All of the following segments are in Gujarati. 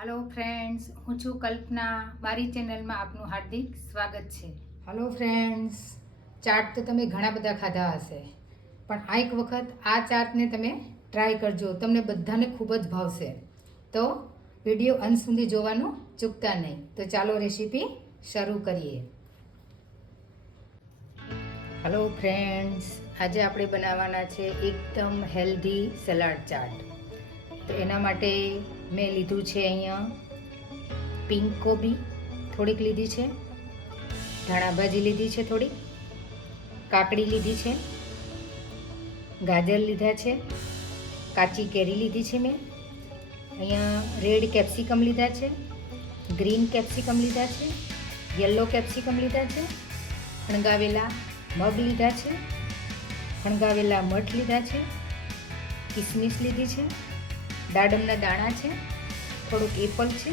હાલો ફ્રેન્ડ્સ હું છું કલ્પના. મારી ચેનલમાં આપનું હાર્દિક સ્વાગત છે. હલો ફ્રેન્ડ્સ ચાટ તો તમે ઘણા બધા ખાધા હશે. પણ આ એક વખત આ ચાટને તમે ટ્રાય કરજો. તમને બધાને ખૂબ જ ભાવશે. તો વીડિયો અંત સુધી જોવાનું ચૂકતા નહીં. તો ચાલો રેસીપી શરૂ કરીએ. હલો ફ્રેન્ડ્સ આજે આપણે બનાવવાના છે એકદમ હેલ્ધી સલાડ ચાટ. તો એના માટે મેં લીધું છે અહીંયા પિંક કોબી, થોડીક લીધી છે. ધાણા ભાજી લીધી છે થોડીક. કાકડી લીધી છે. ગાજર લીધા છે. કાચી કેરી લીધી છે મેં. અહીંયા રેડ કેપ્સિકમ લીધા છે. ગ્રીન કેપ્સિકમ લીધા છે. યલો કેપ્સિકમ લીધા છે. ફણગાવેલા મગ લીધા છે. ફણગાવેલા મઠ લીધા છે. કિસમિસ લીધી છે. દાડમના દાણા છે થોડુંક એપલ છે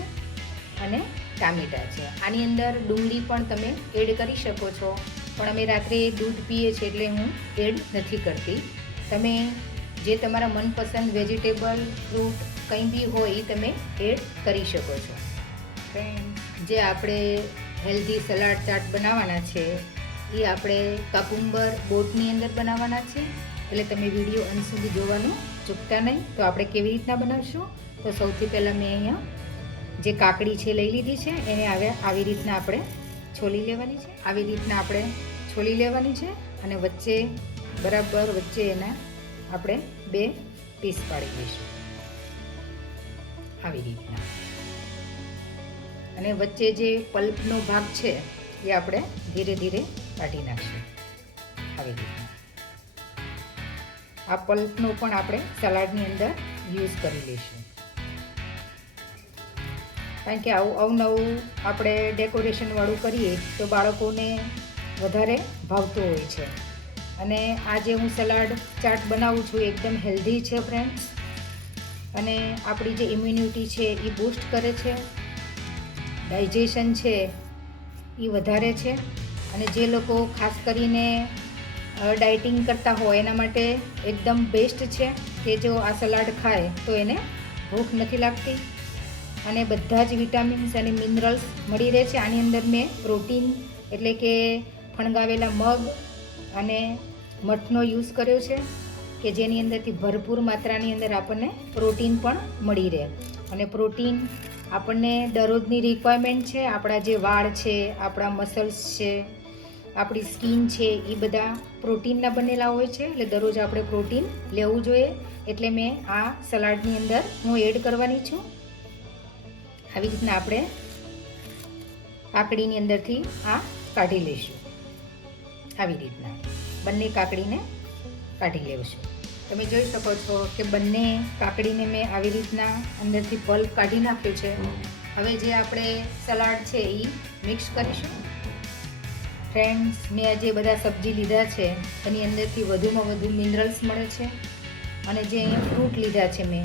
અને ટામેટા છે. આની અંદર ડુંગળી પણ તમે એડ કરી શકો છો. પણ અમે રાત્રે દૂધ પીએ છીએ એટલે હું એડ નથી કરતી. તમે જે તમારા મનપસંદ વેજીટેબલ ફ્રૂટ કંઈ બી હોય એ તમે એડ કરી શકો છો. જે આપણે હેલ્ધી સલાડ ચાટ બનાવવાના છે એ આપણે કાપુંબર બોટની અંદર બનાવવાના છે. એટલે તમે વીડિયો અંત સુધી જોવાનું ચૂકતા નહીં. તો આપણે કેવી રીતના બનાવશું? તો સૌથી પહેલાં મેં અહીંયા જે કાકડી છે લઈ લીધી છે, એને હવે આવી રીતના આપણે છોલી લેવાની છે. આવી રીતના આપણે છોલી લેવાની છે અને વચ્ચે, બરાબર વચ્ચે એના આપણે બે પીસ પાડી દઈશું. આવી રીતના. અને વચ્ચે જે પલ્પનો ભાગ છે, એ આપણે ધીરે ધીરે કાઢી નાખશું. આવી રીતના. આ પલ્પનો પણ આપણે સલાડની અંદર યુઝ કરી લઈશું. કારણ કે આવું અવનવું આપણે ડેકોરેશનવાળું કરીએ તો બાળકોને વધારે ભાવતું હોય છે. અને આ જે હું સલાડ ચાટ બનાવું છું એકદમ હેલ્ધી છે ફ્રેન્ડ્સ અને આપણી જે ઇમ્યુનિટી છે એ બૂસ્ટ કરે છે. ડાયજેશન છે એ વધારે છે. અને જે લોકો ખાસ કરીને ડાયટિંગ કરતા હોય, એના માટે એકદમ બેસ્ટ છે કે જો આ સલાડ ખાય તો એને ભૂખ નથી લાગતી. અને બધા જ વિટામિન્સ અને મિનરલ્સ મળી રહે છે. આની અંદર મેં પ્રોટીન એટલે કે ફણગાવેલા મગ અને મઠનો યુઝ કર્યો છે કે જેની અંદરથી ભરપૂર માત્રાની અંદર આપણને પ્રોટીન પણ મળી રહે. અને પ્રોટીન આપણને દરરોજની રિક્વાયરમેન્ટ છે. આપણા જે વાળ છે, આપણા મસલ્સ છે આપણી સ્કિન છે એ બધા પ્રોટીનના બનેલા હોય છે, એટલે દરરોજ આપણે પ્રોટીન લેવું જોઈએ. એટલે મેં આ સલાડની અંદર હું એડ કરવાની છું. આવી રીતના આપણે કાકડીની અંદરથી આ કાઢી લઈશું. આવી રીતના બંને કાકડીને કાઢી લેવશું તમે જોઈ શકો છો કે બંને કાકડીને મેં આવી રીતના અંદરથી પલ્પ કાઢી નાખ્યો છે. હવે જે આપણે સલાડ છે એ મિક્સ કરીશું. ફ્રેન્ડ્સ મેં આજે બધા સબ્જી લીધા છે. એની અંદરથી વધુમાં વધુ મિનરલ્સ મળે છે. અને જે અહીંયા ફ્રૂટ લીધા છે મેં.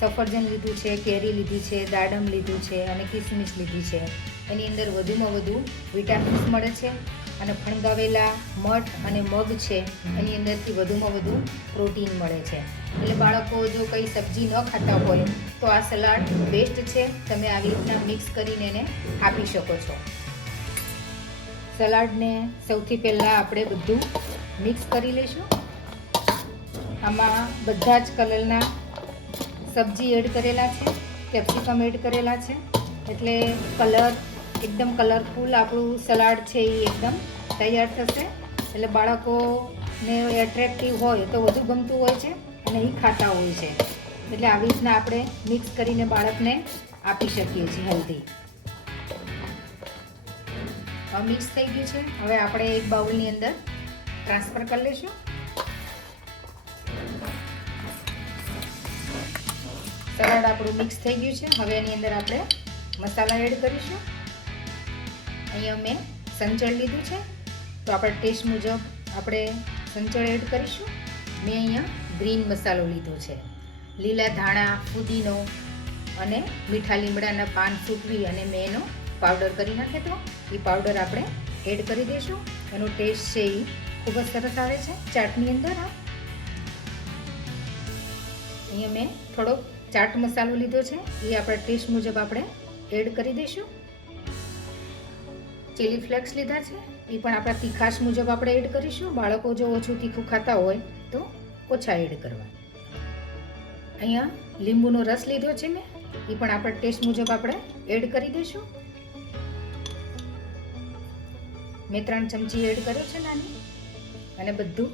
સફરજન લીધું છે, કેરી લીધી છે, દાડમ લીધું છે અને કિસમિસ લીધી છે. એની અંદર વધુમાં વધુ વિટામિન્સ મળે છે. અને ફણગાવેલા મઠ અને મગ છે, એની અંદરથી વધુમાં વધુ પ્રોટીન મળે છે. એટલે બાળકો, જો કંઈ સબ્જી ન ખાતા હોય, તો આ સલાડ બેસ્ટ છે. તમે આવી રીતના મિક્સ કરીને એને આપી શકો છો. સલાડને સૌથી પહેલાં આપણે બધું મિક્સ કરી લઈશું. આમાં બધા જ કલરના સબ્જી એડ કરેલા છે, કેપ્સિકમ એડ કરેલા છે, એટલે કલર એકદમ કલરફુલ આપણું સલાડ છે એ એકદમ તૈયાર થશે. એટલે બાળકોને એટ્રેક્ટિવ હોય તો વધુ ગમતું હોય છે અને એ ખાતા હોય છે. એટલે આવી રીતના આપણે મિક્સ કરીને બાળકને આપી શકીએ છીએ હેલ્ધી મિક્સ થઈ ગયું છે. હવે આપણે એક બાઉલની અંદર ટ્રાન્સફર કરી લઈશું. સલાડ આપણું મિક્સ થઈ ગયું છે. હવે એની અંદર આપણે મસાલા એડ કરીશું. અહીંયા મેં સંચળ લીધું છે. તો આપણે ટેસ્ટ મુજબ આપણે સંચળ એડ કરીશું. મેં અહીંયા ગ્રીન મસાલો લીધો છે. લીલા ધાણા, ફુદીનો અને મીઠા લીમડાના પાન સૂકવી અને મેં એનો પાવડર કરી નાખ્યો હતો. એ પાવડર આપણે એડ કરી દઈશું. એનો ટેસ્ટ છે એ ખૂબ જ સરસ આવે છે. ચાટની અંદર આ અહીંયા મેં થોડોક ચાટ મસાલો લીધો છે. એ આપણા ટેસ્ટ મુજબ આપણે એડ કરી દઈશું. ચીલી ફ્લેક્સ લીધા છે. એ પણ આપણા તીખાશ મુજબ આપણે એડ કરીશું. બાળકો જો ઓછું તીખું ખાતા હોય તો ઓછા એડ કરવા અહીંયા લીંબુનો રસ લીધો છે મેં. એ પણ આપણા ટેસ્ટ મુજબ આપણે એડ કરી દઈશું. મેં ત્રણ ચમચી એડ કર્યો છે નાની. અને બધું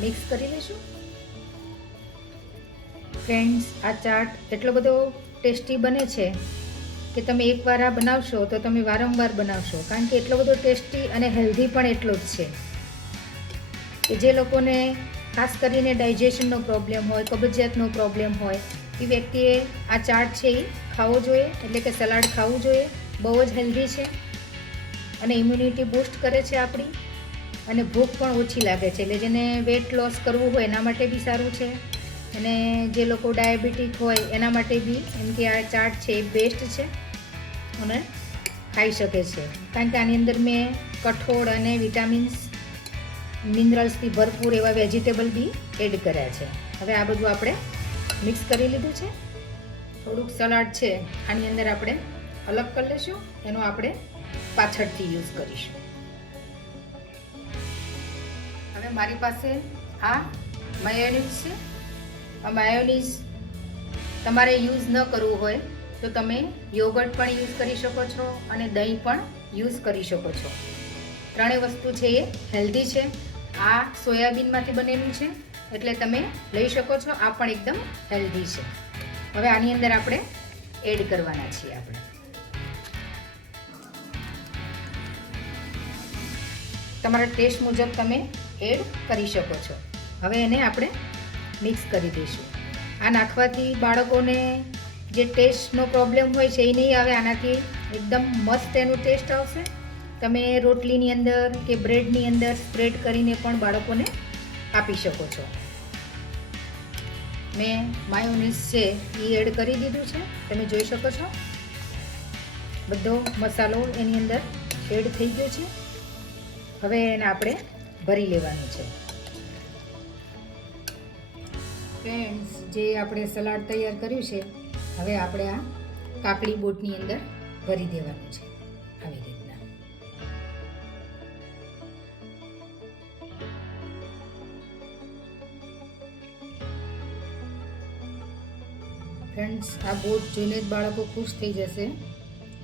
મિક્સ કરી લઈશું. ફ્રેન્ડ્સ, આ ચાટ એટલો બધો ટેસ્ટી બને છે કે તમે એકવાર આ બનાવશો તો તમે વારંવાર બનાવશો. કારણ કે એટલો બધો ટેસ્ટી અને હેલ્ધી પણ એટલો જ છે. કે જે લોકોને ખાસ કરીને ડાયજેશનનો પ્રોબ્લેમ હોય, કબજિયાતનો પ્રોબ્લેમ હોય, એ વ્યક્તિએ આ ચાટ છે એ ખાવો જોઈએ. એટલે કે સલાડ ખાવું જોઈએ. બહુ જ હેલ્ધી છે. અને ઇમ્યુનિટી બૂસ્ટ કરે છે આપણી. અને ભૂખ પણ ઓછી લાગે છે. એટલે જેને વેટ લોસ કરવું હોય એના માટે બી સારું છે. અને જે લોકો ડાયાબિટીક હોય એના માટે બી, એમ કે આ ચાટ છે એ બેસ્ટ છે. અને ખાઈ શકે છે. કારણ કે આની અંદર મેં કઠોળ અને વિટામિન્સ મિનરલ્સથી ભરપૂર એવા વેજીટેબલ બી એડ કર્યા છે. હવે આ બધું આપણે મિક્સ કરી લીધું છે. થોડુંક સલાડ છે, આની અંદર આપણે અલગ કરી લઈશું. એનો આપણે પાછળથી યુઝ કરીશું. હવે મારી પાસે આ માયોનીઝ છે. આ માયોનીઝ તમારે યુઝ ન કરવું હોય તો તમે યોગર્ટ પણ યુઝ કરી શકો છો અને દહીં પણ યુઝ કરી શકો છો. ત્રણેય વસ્તુ છે એ હેલ્ધી છે. આ સોયાબીનમાંથી બનેલું છે, એટલે તમે લઈ શકો છો, આ પણ એકદમ હેલ્ધી છે. હવે આની અંદર આપણે એડ કરવાના છીએ આપણે. તમારા ટેસ્ટ મુજબ તમે એડ કરી શકો છો. હવે એને આપણે મિક્સ કરી દઈશું. આ નાખવાથી બાળકોને જે ટેસ્ટનો પ્રોબ્લેમ હોય છે એ નહીં આવે, આનાથી એકદમ મસ્ત એનું ટેસ્ટ આવશે. તમે રોટલીની અંદર કે બ્રેડની અંદર સ્પ્રેડ કરીને પણ બાળકોને આપી શકો છો. મેં માયોનીઝ છે એ એડ કરી દીધું છે. તમે જોઈ શકો છો. બધો મસાલો એની અંદર એડ થઈ ગયો છે. હવે એને આપણે ભરી લેવાનું છે. ફ્રેન્ડ્સ જે આપણે સલાડ તૈયાર કર્યું છે, હવે આપણે આ કાકડી બોટની અંદર ભરી દેવાનું છે. આવી રીતના. ફ્રેન્ડ્સ આ બોટ જોઈને જ બાળકો ખુશ થઈ જશે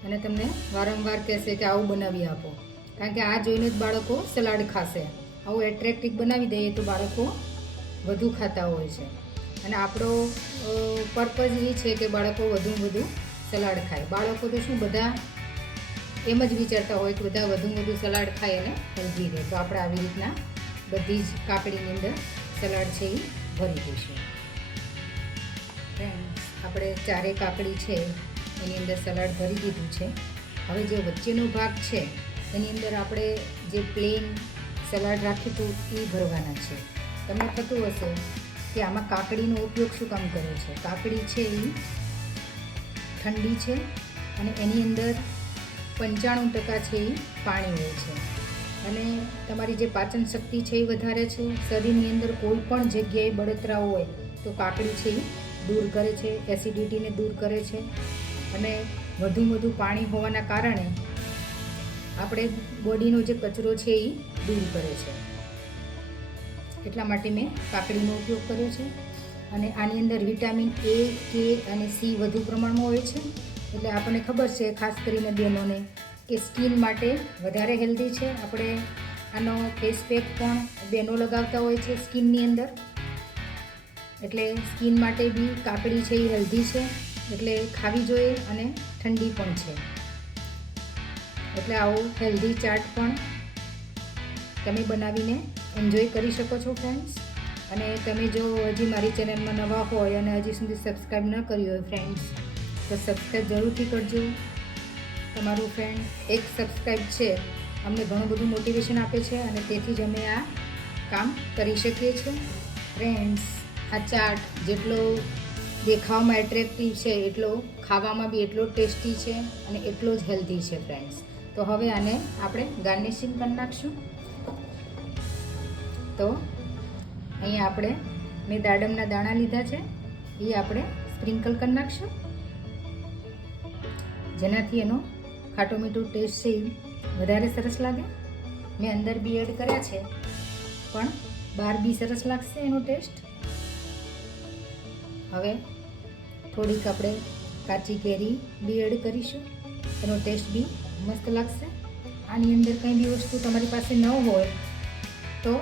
અને તમને વારંવાર કહેશે કે આવું બનાવી આપો. કારણ કે આ જોઈને જ બાળકો સલાડ ખાશે. આવું એટ્રેક્ટિવ બનાવી દઈએ તો બાળકો વધુ ખાતા હોય છે. અને આપણો પર્પઝ એ છે કે બાળકો વધુ વધુ સલાડ ખાય. બાળકો તો શું બધા એમ જ વિચારતા હોય કે બધા વધુ વધુ સલાડ ખાય અને હેલ્ધી રહે. તો આપણે આવી રીતના બધી જ કાકડીની અંદર સલાડ છે એ ભરી દઈશું. આપણે ચારે કાકડી છે, એની અંદર સલાડ ભરી દીધું છે. હવે જે વચ્ચેનો ભાગ છે એની અંદર આપણે જે પ્લેન સલાડ રાખ્યું હતું એ ભરવાના છે. તમને થતું હશે કે આમાં કાકડીનો ઉપયોગ શું કામ કર્યો છે? કાકડી છે એ ઠંડી છે અને એની અંદર પંચાણું ટકા છે એ પાણી હોય છે. અને તમારી જે પાચન શક્તિ છે એ વધારે છે. શરીરની અંદર કોઈ પણ જગ્યાએ બળતરા હોય તો કાકડી છે એ દૂર કરે છે એસિડિટીને દૂર કરે છે. અને વધુ વધુ પાણી હોવાના કારણે આપણે બોડીનો જે કચરો છે એ દૂર કરે છે. એટલા માટે મેં કાકડીનો ઉપયોગ કર્યો છે અને આની અંદર વિટામિન એ કે અને સી વધુ પ્રમાણમાં હોય છે. એટલે આપણને ખબર છે, ખાસ કરીને બહેનોને, કે સ્કિન માટે વધારે હેલ્ધી છે. આપણે આનો ફેસ પેક પણ બહેનો લગાવતા હોય છે સ્કિનની અંદર. એટલે સ્કિન માટે બી કાકડી છે એ હેલ્ધી છે. એટલે ખાવી જોઈએ અને ઠંડી પણ છે. એટલે આવો હેલ્ધી ચાટ પણ તમે બનાવીને એન્જોય કરી શકો છો ફ્રેન્ડ્સ અને તમે જો હજી મારી ચેનલમાં નવા હોય અને હજી સુધી સબસ્ક્રાઈબ ન કરી હોય ફ્રેન્ડ્સ તો સબસ્ક્રાઈબ જરૂરથી કરજો. તમારું ફ્રેન્ડ એક સબસ્ક્રાઈબ છે, અમને ઘણું બધું મોટિવેશન આપે છે અને તેથી જ અમે આ કામ કરી શકીએ છીએ. ફ્રેન્ડ્સ આ ચાટ જેટલો દેખાવમાં એટ્રેક્ટિવ છે, એટલો ખાવામાં બી એટલો ટેસ્ટી છે અને એટલો જ હેલ્ધી છે ફ્રેન્ડ્સ તો હવે આને આપણે ગાર્નિશિંગ કરી નાખશું. તો અહીંયા આપણે મેં દાડમના દાણા લીધા છે. એ આપણે સ્પ્રિંકલ કરી નાખશું. જેનાથી એનો ખાટો મીઠું ટેસ્ટ છે એ વધારે સરસ લાગે. મેં અંદર બી એડ કર્યા છે, પણ બહાર બી સરસ લાગશે એનો ટેસ્ટ હવે થોડીક આપણે કાચી કેરી બી એડ કરીશું. એનો ટેસ્ટ બી મસ્ત લાગશે. આની અંદર કંઈ બી વસ્તુ તમારી પાસે ન હોય, તો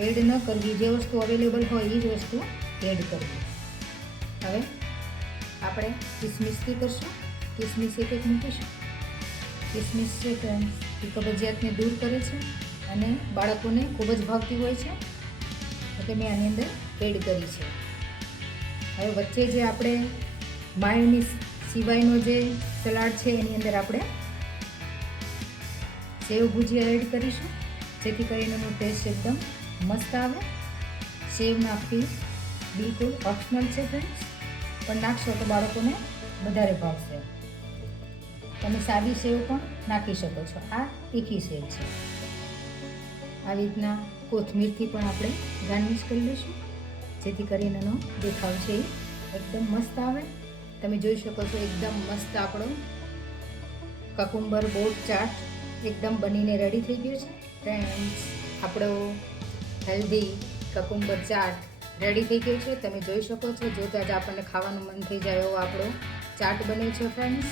એડ ન કરવી. જે વસ્તુ અવેલેબલ હોય એ જ વસ્તુ એડ કરવી. હવે આપણે કિસમિસથી કરશું. કિસમિસ એક એક મૂકીશું. કિસમિસ છે એ કબજિયાતને દૂર કરે છે અને બાળકોને ખૂબ જ ભાવતી હોય છે. એટલે મેં આની અંદર એડ કરી છે. હવે વચ્ચે જે આપણે માયોનીસ સિવાયનો જે સલાડ છે એની અંદર આપણે સેવ ભુજિયા એડ કરીશું. જેથી કરીને એનો ટેસ્ટ એકદમ મસ્ત આવે. સેવ નાખવી બિલકુલ ઓપ્શનલ છે ફ્રેન્ડ્સ પણ નાખશો તો બાળકોને વધારે ભાવશે. તમે સાદી સેવ પણ નાખી શકો છો. આ તીખી સેવ છે. આવી રીતના કોથમીરથી પણ આપણે ગાર્નિશ કરી લઈશું જેથી કરીને એનો દેખાવ છે એ એકદમ મસ્ત આવે. તમે જોઈ શકો છો એકદમ મસ્ત આપણો કકુંબર બોટ ચાટ એકદમ બનીને રેડી થઈ ગયું છે. ફ્રેન્ડ્સ આપણો હેલ્ધી કકુંબર ચાટ રેડી થઈ ગયો છે. તમે જોઈ શકો છો, જોતાં જ આપણને ખાવાનું મન થઈ જાય એવો આપણો ચાટ બન્યો છે ફ્રેન્ડ્સ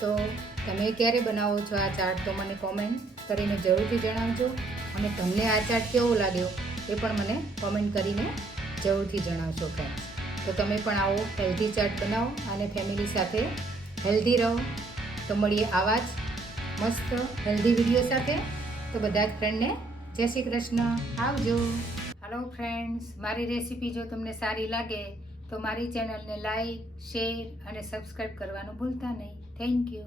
તો તમે ક્યારે બનાવો છો આ ચાટ તો મને કોમેન્ટ કરીને જરૂરથી જણાવજો. અને તમને આ ચાટ કેવો લાગ્યો એ પણ મને કોમેન્ટ કરીને જરૂરથી જણાવશો ફ્રેન્ડ્સ તો તમે પણ આવો હેલ્ધી ચાટ બનાવો અને ફેમિલી સાથે હેલ્ધી રહો. તો મળીએ આવા જ મસ્ત હેલ્ધી વીડિયો સાથે. તો બધા જ ફ્રેન્ડને જય શ્રી કૃષ્ણ. આવજો. હલો ફ્રેન્ડ્સ મારી રેસીપી જો તમને સારી લાગે તો મારી ચેનલને લાઈક શેર અને સબસ્ક્રાઈબ કરવાનું ભૂલતા નહીં. Thank you